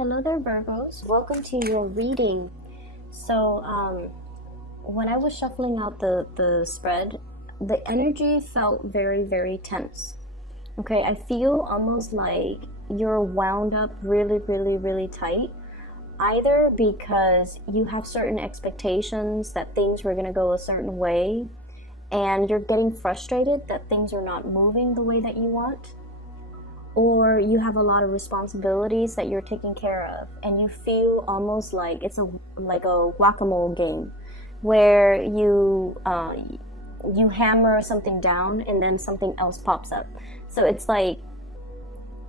Hello there, Virgos. Welcome to your reading. So, when I was shuffling out the spread, the energy felt very, very tense. Okay, I feel almost like you're wound up really, really, really tight. Either because you have certain expectations that things were going to go a certain way, and you're getting frustrated that things are not moving the way that you want, or you have a lot of responsibilities that you're taking care of, and you feel almost like it's like a whack-a-mole game where you hammer something down and then something else pops up. So it's like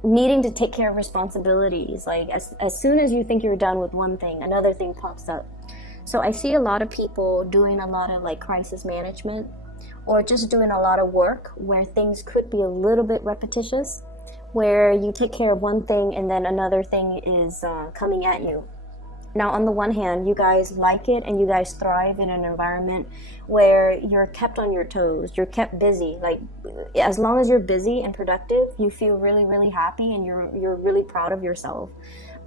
needing to take care of responsibilities. Like as soon as you think you're done with one thing, another thing pops up. So I see a lot of people doing a lot of like crisis management, or just doing a lot of work where things could be a little bit repetitious, where you take care of one thing and then another thing is coming at you. Now, on the one hand, you guys like it and you guys thrive in an environment where you're kept on your toes, you're kept busy. Like, as long as you're busy and productive, you feel really, really happy and you're really proud of yourself.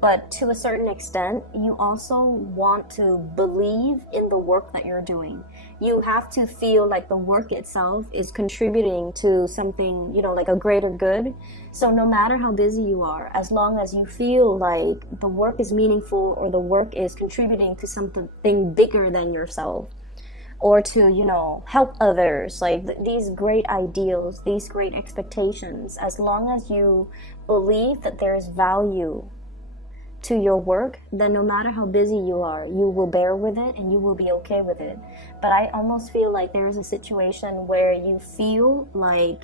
But to a certain extent, you also want to believe in the work that you're doing. You have to feel like the work itself is contributing to something, like a greater good. So no matter how busy you are, as long as you feel like the work is meaningful or the work is contributing to something bigger than yourself, or to, help others, like these great ideals, these great expectations, as long as you believe that there's value to your work, then no matter how busy you are, you will bear with it and you will be okay with it. But I almost feel like there is a situation where you feel like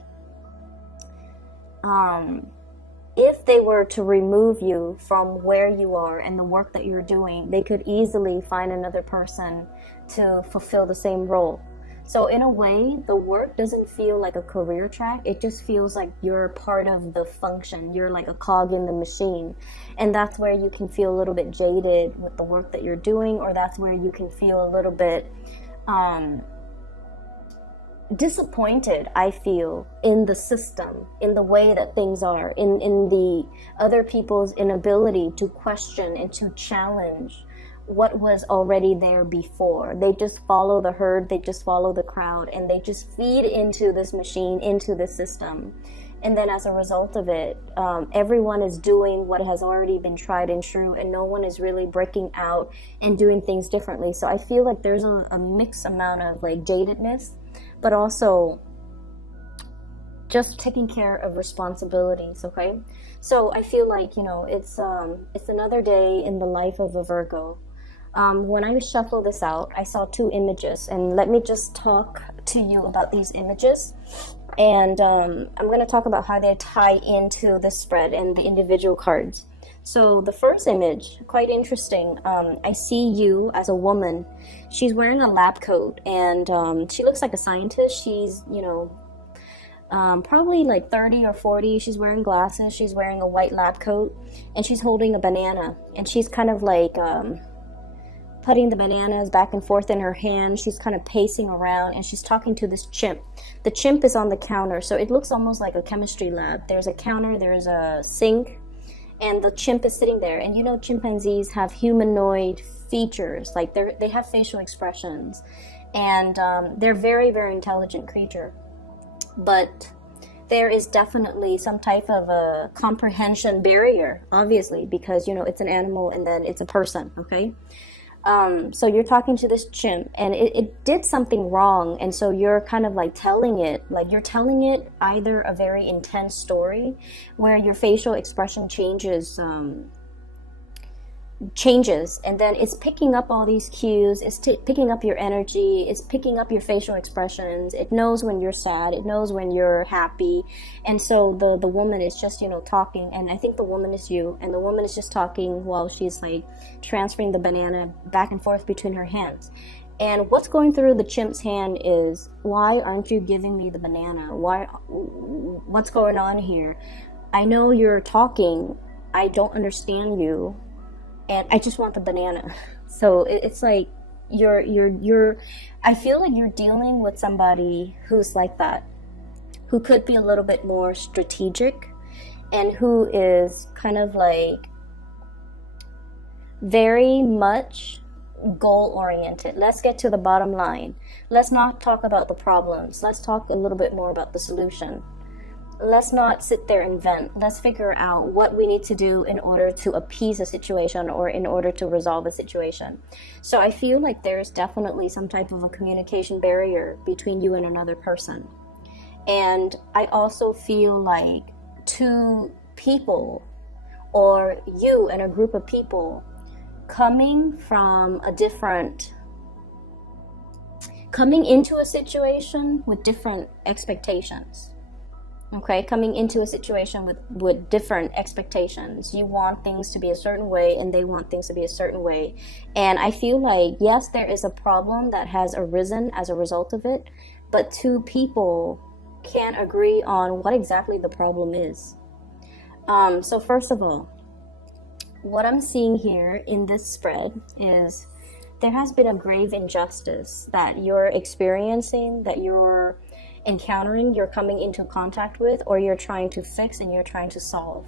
if they were to remove you from where you are and the work that you're doing, they could easily find another person to fulfill the same role. So in a way, the work doesn't feel like a career track. It just feels like you're part of the function. You're like a cog in the machine. And that's where you can feel a little bit jaded with the work that you're doing, or that's where you can feel a little bit disappointed, I feel, in the system, in the way that things are, in the other people's inability to question and to challenge what was already there before. They just follow the herd, they just follow the crowd, and they just feed into this machine, into the system. And then as a result of it, everyone is doing what has already been tried and true, and no one is really breaking out and doing things differently. So I feel like there's a mixed amount of like jadedness, but also just taking care of responsibilities, okay? So I feel like, it's another day in the life of a Virgo. When I shuffled this out, I saw two images, and let me just talk to you about these images. And I'm going to talk about how they tie into the spread and the individual cards. So the first image, quite interesting. I see you as a woman. She's wearing a lab coat, and she looks like a scientist. She's, probably like 30 or 40. She's wearing glasses. She's wearing a white lab coat, and she's holding a banana. And she's kind of like putting the bananas back and forth in her hand. She's kind of pacing around, and she's talking to this chimp. The chimp is on the counter, so it looks almost like a chemistry lab. There's a counter, there's a sink, and the chimp is sitting there. And chimpanzees have humanoid features, like they have facial expressions, and they're very, very intelligent creature. But there is definitely some type of a comprehension barrier, obviously, because it's an animal and then it's a person, okay? So you're talking to this chimp, and it did something wrong, and so you're kind of like telling it either a very intense story where your facial expression changes, and then it's picking up all these cues. It's picking up your energy, it's picking up your facial expressions. It knows when you're sad, it knows when you're happy. And so the woman is just talking, and I think the woman is you, and the woman is just talking while she's like transferring the banana back and forth between her hands. And what's going through the chimp's hand is, why aren't you giving me the banana? What's going on here? I know you're talking, I don't understand you, and I just want the banana. So it's like I feel like you're dealing with somebody who's like that, who could be a little bit more strategic, and who is kind of like very much goal oriented. Let's get to the bottom line. Let's not talk about the problems. Let's talk a little bit more about the solution. Let's not sit there and vent. Let's figure out what we need to do in order to appease a situation or in order to resolve a situation. So I feel like there's definitely some type of a communication barrier between you and another person. And I also feel like two people, or you and a group of people, coming into a situation with different expectations. Okay, coming into a situation with different expectations. You want things to be a certain way and they want things to be a certain way. And I feel like, yes, there is a problem that has arisen as a result of it, but two people can't agree on what exactly the problem is. So first of all, what I'm seeing here in this spread is there has been a grave injustice that you're experiencing, that you're encountering, you're coming into contact with, or you're trying to fix and you're trying to solve.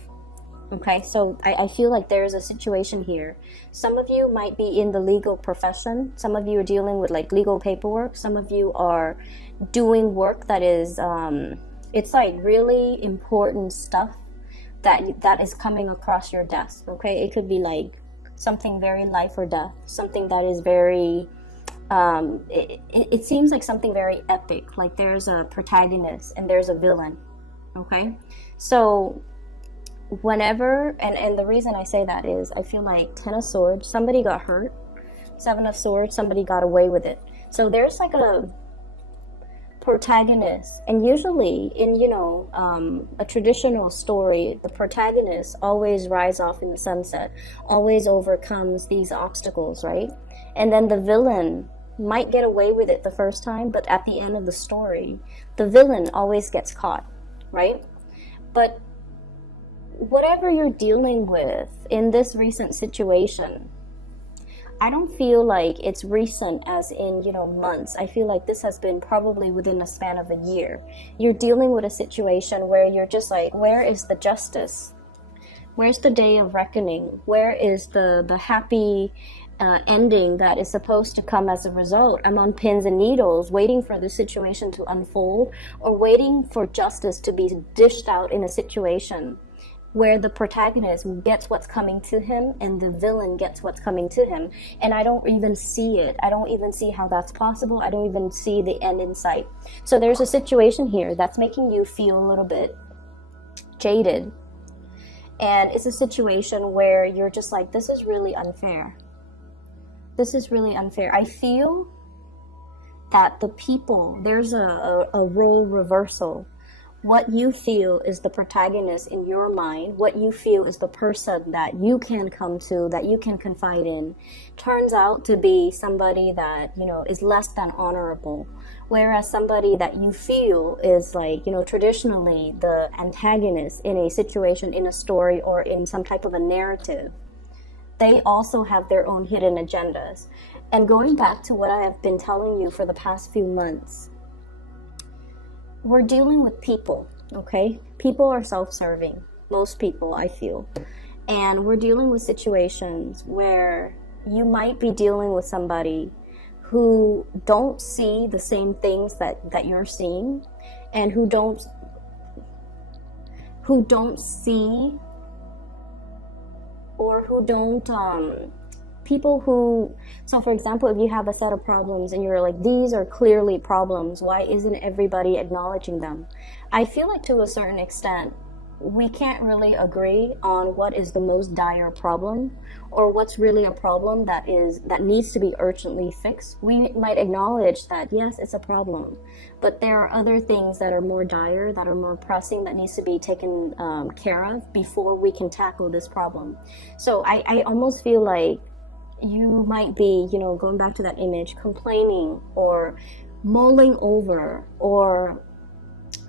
Okay, so I feel like there's a situation here. Some of you might be in the legal profession. Some of you are dealing with like legal paperwork. Some of you are doing work that is, it's like really important stuff that is coming across your desk. Okay, it could be like something very life or death, something that is very, it seems like something very epic, like there's a protagonist and there's a villain. Okay, so whenever, and the reason I say that is I feel like 10 of Swords, somebody got hurt. 7 of Swords, somebody got away with it. So there's like a protagonist, and usually in a traditional story, the protagonist always rise off in the sunset, always overcomes these obstacles, right? And then the villain might get away with it the first time, but at the end of the story, the villain always gets caught, right? But whatever you're dealing with in this recent situation, I don't feel like it's recent as in, months. I feel like this has been probably within a span of a year. You're dealing with a situation where you're just like, where is the justice? Where's the day of reckoning? Where is the happy ending that is supposed to come as a result? I'm on pins and needles waiting for the situation to unfold, or waiting for justice to be dished out in a situation where the protagonist gets what's coming to him and the villain gets what's coming to him. And I don't even see it. I don't even see how that's possible. I don't even see the end in sight. So there's a situation here that's making you feel a little bit jaded. And it's a situation where you're just like, this is really unfair. This is really unfair. I feel that the people, there's a role reversal. What you feel is the protagonist in your mind, what you feel is the person that you can come to, that you can confide in, turns out to be somebody that, is less than honorable. Whereas somebody that you feel is like, traditionally the antagonist in a situation, in a story, or in some type of a narrative, they also have their own hidden agendas. And going back to what I have been telling you for the past few months, we're dealing with people, okay? People are self-serving, most people, I feel. And we're dealing with situations where you might be dealing with somebody who don't see the same things that you're seeing, and who don't see, or who don't, people who, so for example, if you have a set of problems and you're like, these are clearly problems, why isn't everybody acknowledging them? I feel like to a certain extent, we can't really agree on what is the most dire problem, or what's really a problem that needs to be urgently fixed. We might acknowledge that, yes, it's a problem, but there are other things that are more dire, that are more pressing, that needs to be taken care of before we can tackle this problem. So I almost feel like you might be, going back to that image, complaining or mulling over or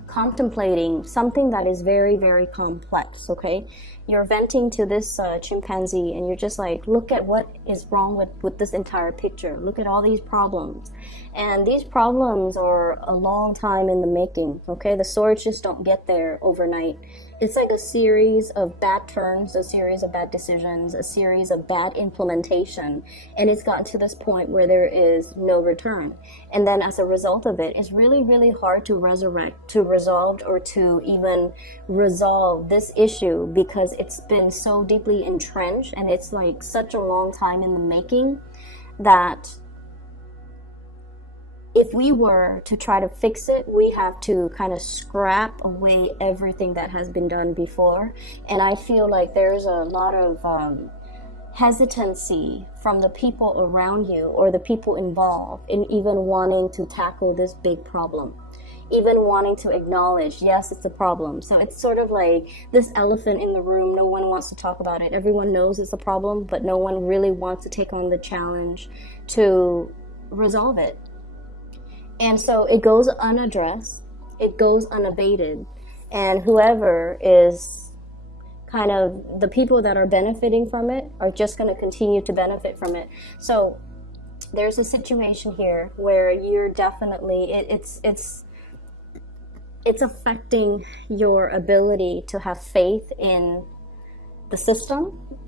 contemplating something that is very, very complex, okay? You're venting to this chimpanzee, and you're just like, look at what is wrong with this entire picture. Look at all these problems. And these problems are a long time in the making, okay? The swords just don't get there overnight. it's like a series of bad turns, a series of bad decisions, a series of bad implementation, and it's gotten to this point where there is no return. And then as a result of it, it's really, really hard to resolve, or to even resolve this issue, because it's been so deeply entrenched, and it's like such a long time in the making, that if we were to try to fix it, we have to kind of scrap away everything that has been done before. And I feel like there's a lot of hesitancy from the people around you, or the people involved, in even wanting to tackle this big problem, even wanting to acknowledge, yes, it's a problem. So it's sort of like this elephant in the room. No one wants to talk about it. Everyone knows it's a problem, but no one really wants to take on the challenge to resolve it. And so it goes unaddressed, it goes unabated, and whoever is kind of the people that are benefiting from it are just going to continue to benefit from it. So there's a situation here where you're definitely, it's affecting your ability to have faith in the system,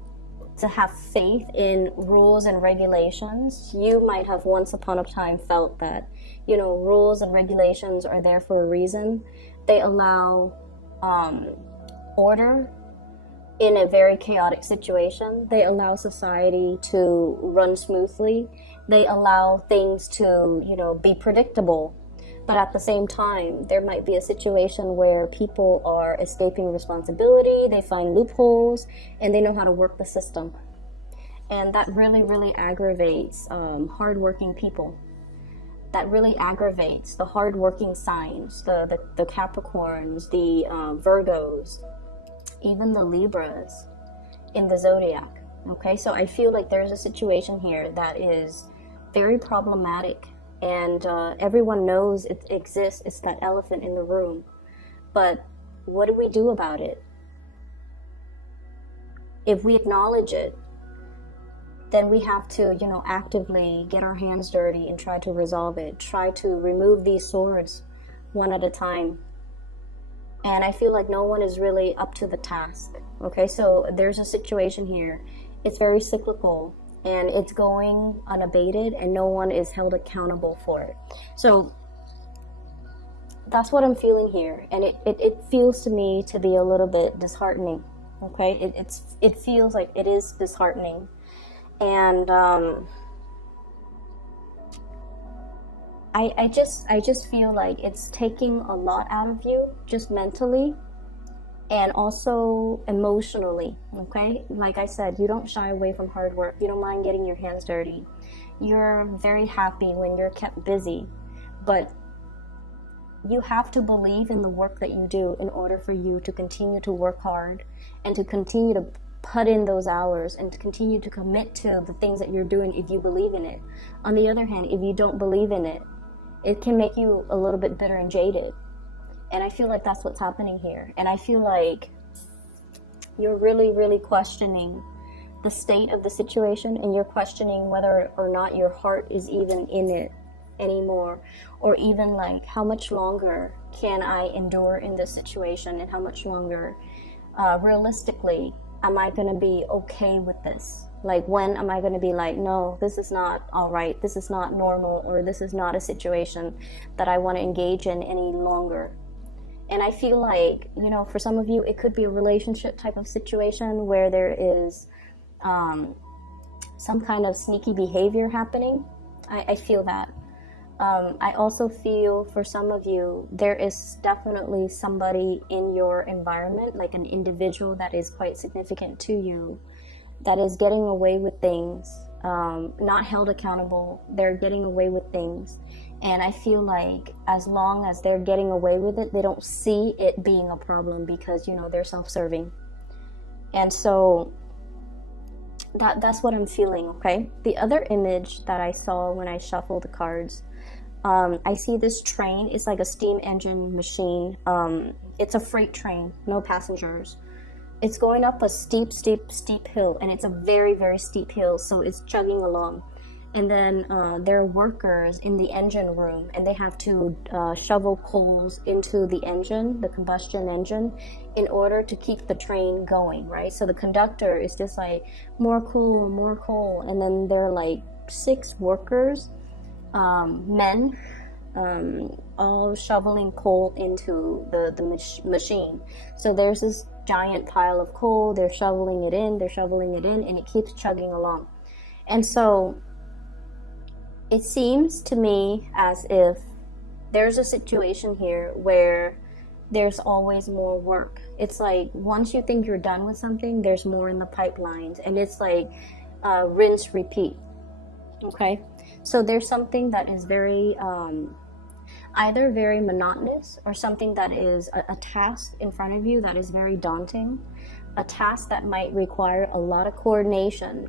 to have faith in rules and regulations. You might have once upon a time felt that, you know, rules and regulations are there for a reason. They allow order in a very chaotic situation. They allow society to run smoothly. They allow things to, you know, be predictable. But at the same time, there might be a situation where people are escaping responsibility, they find loopholes, and they know how to work the system. And that really, really aggravates hardworking people. That really aggravates the hardworking signs, the Capricorns, the Virgos, even the Libras in the zodiac. Okay, so I feel like there's a situation here that is very problematic. And everyone knows it exists. It's that elephant in the room. But what do we do about it? If we acknowledge it, then we have to, you know, actively get our hands dirty and try to resolve it. Try to remove these swords one at a time. And I feel like no one is really up to the task. Okay, so there's a situation here. It's very cyclical. And it's going unabated, and no one is held accountable for it. So that's what I'm feeling here. And it feels to me to be a little bit disheartening. Okay, it feels like it is disheartening. And I just feel like it's taking a lot out of you, just mentally. And also emotionally, okay? Like I said, you don't shy away from hard work. You don't mind getting your hands dirty. You're very happy when you're kept busy. But you have to believe in the work that you do in order for you to continue to work hard and to continue to put in those hours and to continue to commit to the things that you're doing if you believe in it. On the other hand, if you don't believe in it, it can make you a little bit bitter and jaded. And I feel like that's what's happening here. And I feel like you're really, really questioning the state of the situation, and you're questioning whether or not your heart is even in it anymore, or even like, how much longer can I endure in this situation, and how much longer realistically am I going to be okay with this? Like, when am I going to be like, no, this is not all right, this is not normal, or this is not a situation that I want to engage in any longer? And I feel like, you know, for some of you, it could be a relationship type of situation where there is some kind of sneaky behavior happening. I feel that. I also feel for some of you, there is definitely somebody in your environment, like an individual that is quite significant to you, that is getting away with things, not held accountable. They're getting away with things. And I feel like as long as they're getting away with it, they don't see it being a problem because, you know, they're self-serving. And so that's what I'm feeling, okay? The other image that I saw when I shuffled the cards, I see this train. It's like a steam engine machine. It's a freight train, no passengers. It's going up a steep hill, and it's a very, very steep hill, so it's chugging along. and then there are workers in the engine room, and they have to shovel coals into the engine, the combustion engine, in order to keep the train going, right? So the conductor is just like, more coal, and then there are like 6 workers, men, all shoveling coal into the machine. So there's this giant pile of coal, they're shoveling it in, and it keeps chugging along. And so it seems to me as if there's a situation here where there's always more work. It's like once you think you're done with something, there's more in the pipelines, and it's like rinse, repeat. Okay, so there's something that is very either very monotonous, or something that is a task in front of you that is very daunting, a task that might require a lot of coordination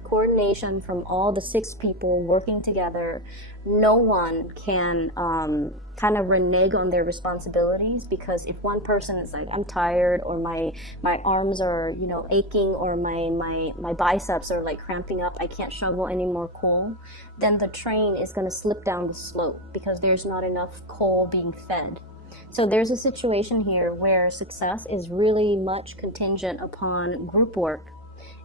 from all the 6 people working together. No one can kind of renege on their responsibilities, because if one person is like, I'm tired, or my arms are, you know, aching, or my biceps are like cramping up, I can't shovel any more coal, then the train is going to slip down the slope because there's not enough coal being fed. So there's a situation here where success is really much contingent upon group work,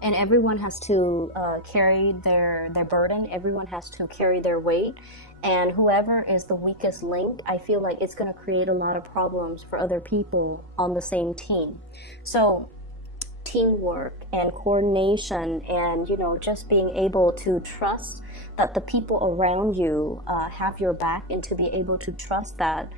and everyone has to carry their burden, everyone has to carry their weight, and whoever is the weakest link, I feel like it's going to create a lot of problems for other people on the same team. So teamwork and coordination, and, you know, just being able to trust that the people around you have your back, and to be able to trust that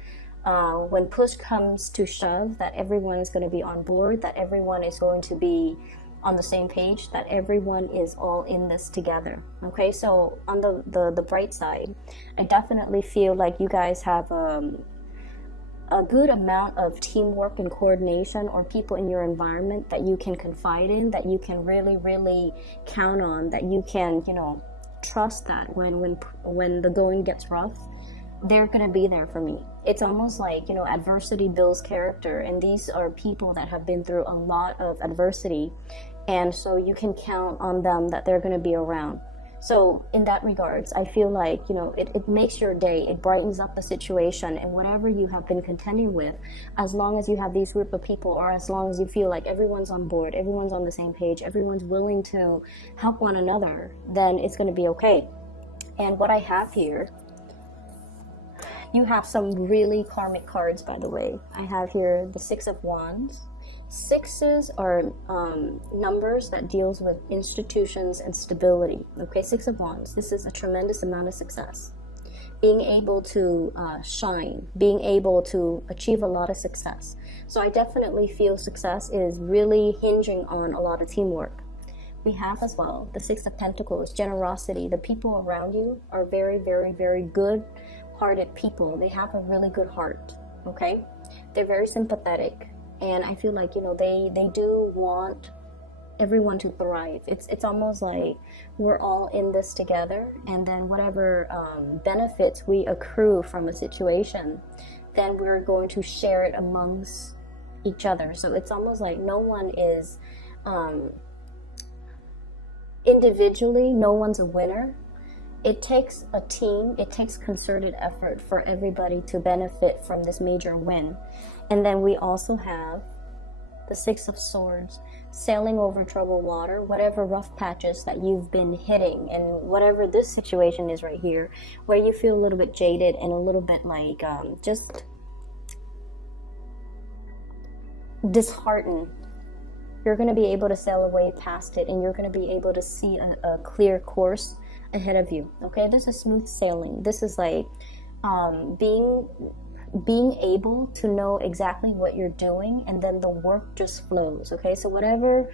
when push comes to shove, that everyone is going to be on board, that everyone is going to be on the same page, that everyone is all in this together. Okay, so on the bright side, I definitely feel like you guys have a good amount of teamwork and coordination, or people in your environment that you can confide in, that you can really count on, that you can, you know, trust that when the going gets rough, they're going to be there for me. It's almost like, you know, adversity builds character, and these are people that have been through a lot of adversity, and so you can count on them, that they're going to be around. So in that regards, I feel like, you know, it makes your day, it brightens up the situation, and whatever you have been contending with, as long as you have these group of people, or as long as you feel like everyone's on board, everyone's on the same page, everyone's willing to help one another, then it's going to be okay. And what I have here, you have some really karmic cards, by the way. I have here the 6 of Wands. 6s are numbers that deals with institutions and stability. Okay, 6 of Wands. This is a tremendous amount of success. Being able to shine, being able to achieve a lot of success. So I definitely feel success is really hinging on a lot of teamwork. We have as well the 6 of Pentacles, generosity. The people around you are very good-hearted people. They have a really good heart, okay? They're very sympathetic, and I feel like, you know, they do want everyone to thrive. It's almost like we're all in this together, and then whatever benefits we accrue from a situation, then we're going to share it amongst each other. So it's almost like no one is individually, no one's a winner. It takes a team, it takes concerted effort for everybody to benefit from this major win. And then we also have the 6 of Swords, sailing over troubled water, whatever rough patches that you've been hitting, and whatever this situation is right here, where you feel a little bit jaded and a little bit like just disheartened. You're going to be able to sail away past it, and you're going to be able to see a clear course ahead of you. Okay, this is smooth sailing. This is like being able to know exactly what you're doing, and then the work just flows. Okay, so whatever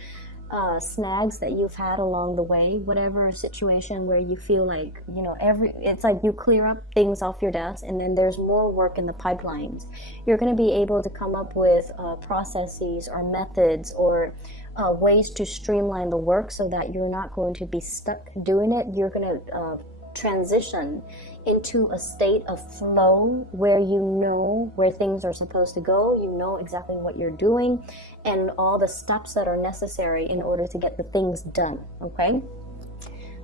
snags that you've had along the way, whatever situation where you feel like, you know, it's like you clear up things off your desk, and then there's more work in the pipelines. You're going to be able to come up with processes or methods or ways to streamline the work, so that you're not going to be stuck doing it. You're going to transition into a state of flow where you know where things are supposed to go, you know exactly what you're doing, and all the steps that are necessary in order to get the things done. Okay,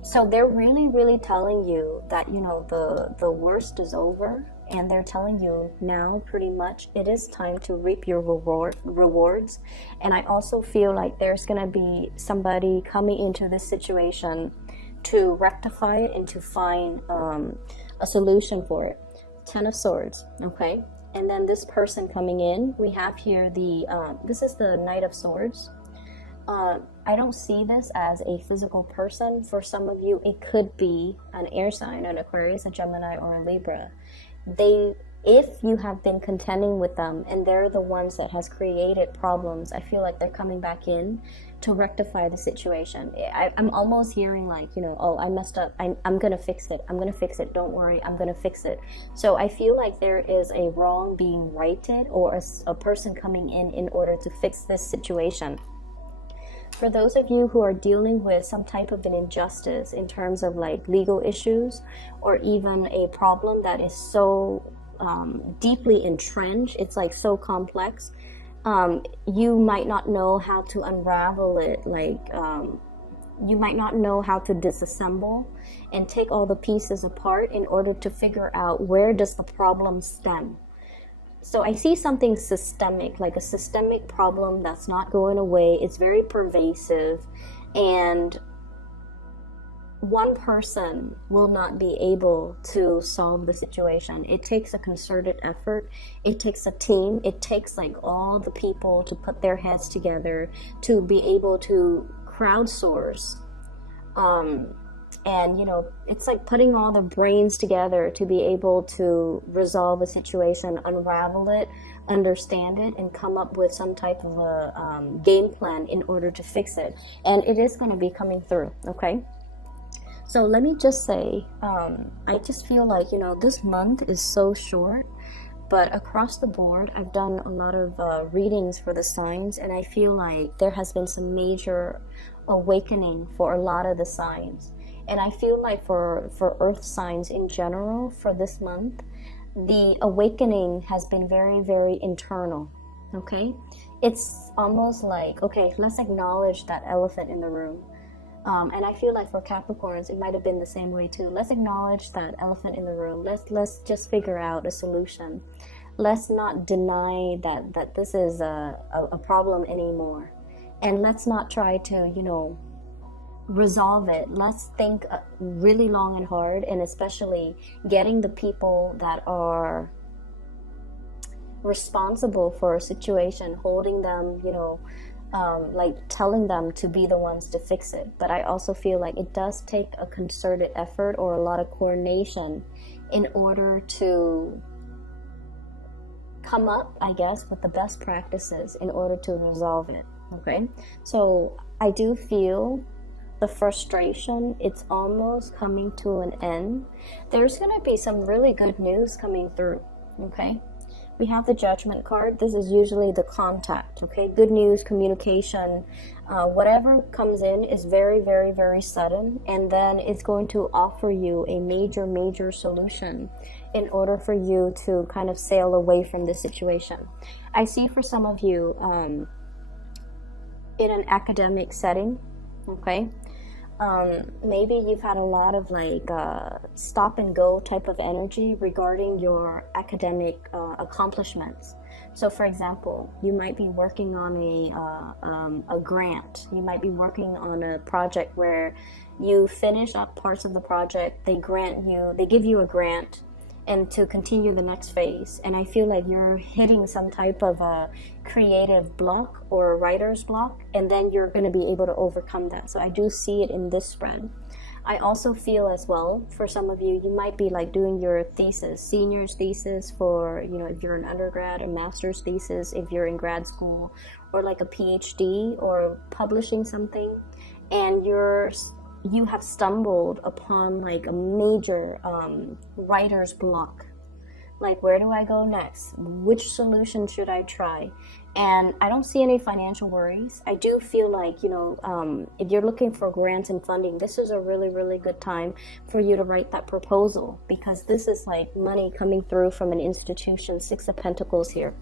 So they're really, really telling you that, you know, the worst is over, and they're telling you now pretty much it is time to reap your rewards. And I also feel like there's going to be somebody coming into this situation to rectify it and to find a solution for it. 10 of Swords, okay? And then this person coming in, we have here this is the Knight of Swords. I don't see this as a physical person. For some of you, it could be an air sign, an Aquarius, a Gemini, or a Libra. If you have been contending with them and they're the ones that has created problems, I feel like they're coming back in to rectify the situation. I'm almost hearing like, you know, oh, I messed up. I'm going to fix it. I'm going to fix it. Don't worry. I'm going to fix it. So I feel like there is a wrong being righted, or a person coming in order to fix this situation. For those of you who are dealing with some type of an injustice in terms of like legal issues, or even a problem that is so deeply entrenched, it's like so complex, you might not know how to unravel it. Like you might not know how to disassemble and take all the pieces apart in order to figure out where does the problem stem. So I see something systemic, like a systemic problem that's not going away. It's very pervasive, and one person will not be able to solve the situation. It takes a concerted effort. It takes a team. It takes like all the people to put their heads together to be able to crowdsource. And, you know, it's like putting all the brains together to be able to resolve a situation, unravel it, understand it, and come up with some type of a game plan in order to fix it. And it is going to be coming through, okay? So let me just say, I just feel like, you know, this month is so short, but across the board, I've done a lot of readings for the signs, and I feel like there has been some major awakening for a lot of the signs. And I feel like for earth signs in general, for this month, the awakening has been very, very internal, okay? It's almost like, okay, let's acknowledge that elephant in the room. And I feel like for Capricorns, it might have been the same way too. Let's acknowledge that elephant in the room. Let's just figure out a solution. Let's not deny that this is a problem anymore. And let's not try to, you know, resolve it. Let's think really long and hard, and especially getting the people that are responsible for a situation, holding them, you know, like telling them to be the ones to fix it. But I also feel like it does take a concerted effort or a lot of coordination in order to come up, I guess, with the best practices in order to resolve it, okay? So I do feel the frustration, it's almost coming to an end. There's going to be some really good news coming through, okay? We have the Judgment card. This is usually the contact, okay? Good news, communication, whatever comes in is very, very, very sudden, and then it's going to offer you a major, major solution in order for you to kind of sail away from this situation. I see for some of you in an academic setting, okay? Maybe you've had a lot of like stop and go type of energy regarding your academic accomplishments. So for example, you might be working on a grant. You might be working on a project where you finish up parts of the project. They give you a grant and to continue the next phase. And I feel like you're hitting some type of a creative block or a writer's block, and then you're going to be able to overcome that. So I do see it in this spread. I also feel as well, for some of you, you might be like doing your thesis, senior's thesis for, you know, if you're an undergrad, a master's thesis, if you're in grad school, or like a PhD, or publishing something, and you have stumbled upon like a major writer's block. Like, where do I go next? Which solution should I try? And I don't see any financial worries. I do feel like, you know, if you're looking for grants and funding, this is a really, really good time for you to write that proposal, because this is like money coming through from an institution. 6 of Pentacles here.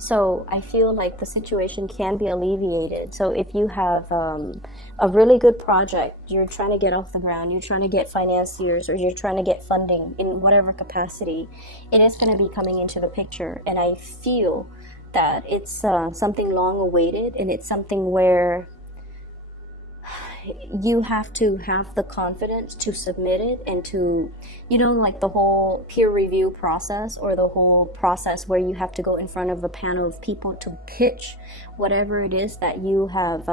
So I feel like the situation can be alleviated. So if you have a really good project, you're trying to get off the ground, you're trying to get financiers, or you're trying to get funding in whatever capacity, it is going to be coming into the picture. And I feel that it's something long awaited, and it's something where you have to have the confidence to submit it, and to, you know, like the whole peer review process, or the whole process where you have to go in front of a panel of people to pitch whatever it is that you have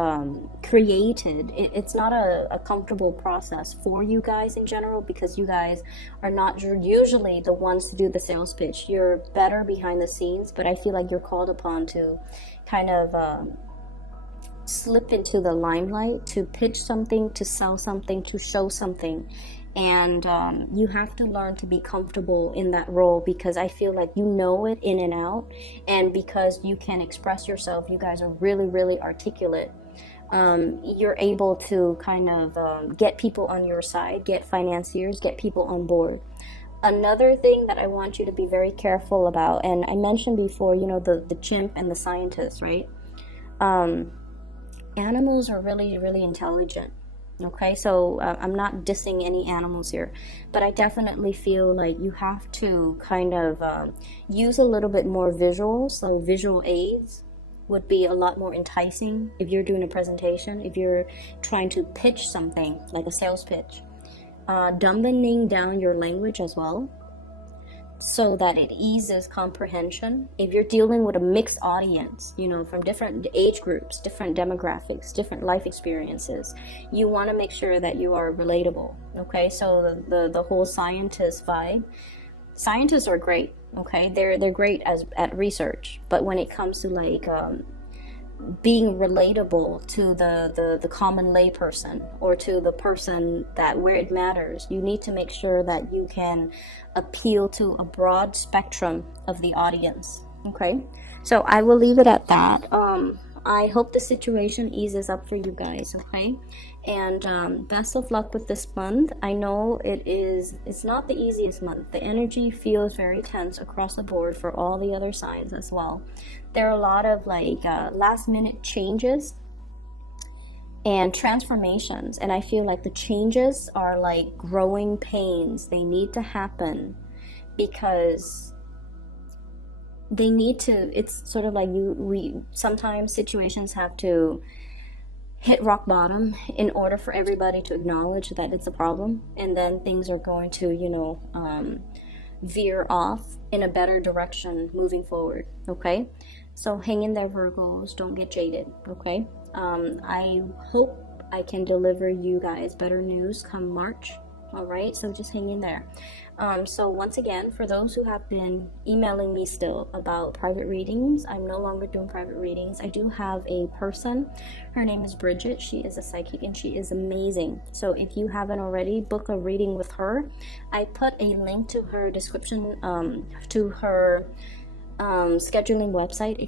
created. It's not a comfortable process for you guys in general, because you guys are not usually the ones to do the sales pitch. You're better behind the scenes, but I feel like you're called upon to kind of slip into the limelight, to pitch something, to sell something, to show something. And you have to learn to be comfortable in that role, because I feel like you know it in and out, and because you can express yourself, you guys are really, really articulate. You're able to kind of get people on your side, get financiers, get people on board. Another thing that I want you to be very careful about, and I mentioned before, you know, the chimp and the scientist, right? Animals are really, really intelligent. Okay, so I'm not dissing any animals here, but I definitely feel like you have to kind of use a little bit more visuals. So visual aids would be a lot more enticing if you're doing a presentation, if you're trying to pitch something like a sales pitch. Dumbing down your language as well, so that it eases comprehension. If you're dealing with a mixed audience, you know, from different age groups, different demographics, different life experiences, you want to make sure that you are relatable. Okay, so the whole scientist vibe, scientists are great. Okay, they're great at research, but when it comes to like being relatable to the common layperson, or to the person that where it matters, you need to make sure that you can appeal to a broad spectrum of the audience. Okay, so I will leave it at that. I hope the situation eases up for you guys. Okay, and best of luck with this month. I know it's not the easiest month. The energy feels very tense across the board for all the other signs as well. There are a lot of like last minute changes and transformations, and I feel like the changes are like growing pains. They need to happen because they need to, it's sort of like we sometimes situations have to hit rock bottom in order for everybody to acknowledge that it's a problem, and then things are going to, you know, veer off in a better direction moving forward. Okay, so hang in there, Virgos. Don't get jaded. Okay, I hope I can deliver you guys better news come March. All right, so just hang in there. So once again, for those who have been emailing me still about private readings, I'm no longer doing private readings. I do have a person. Her name is Bridget. She is a psychic and she is amazing. So if you haven't already, book a reading with her. I put a link to her description, to her scheduling website,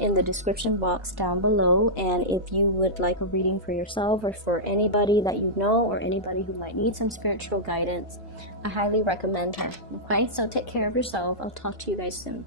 in the description box down below. And if you would like a reading for yourself, or for anybody that you know, or anybody who might need some spiritual guidance, I highly recommend her. Okay, so take care of yourself. I'll talk to you guys soon.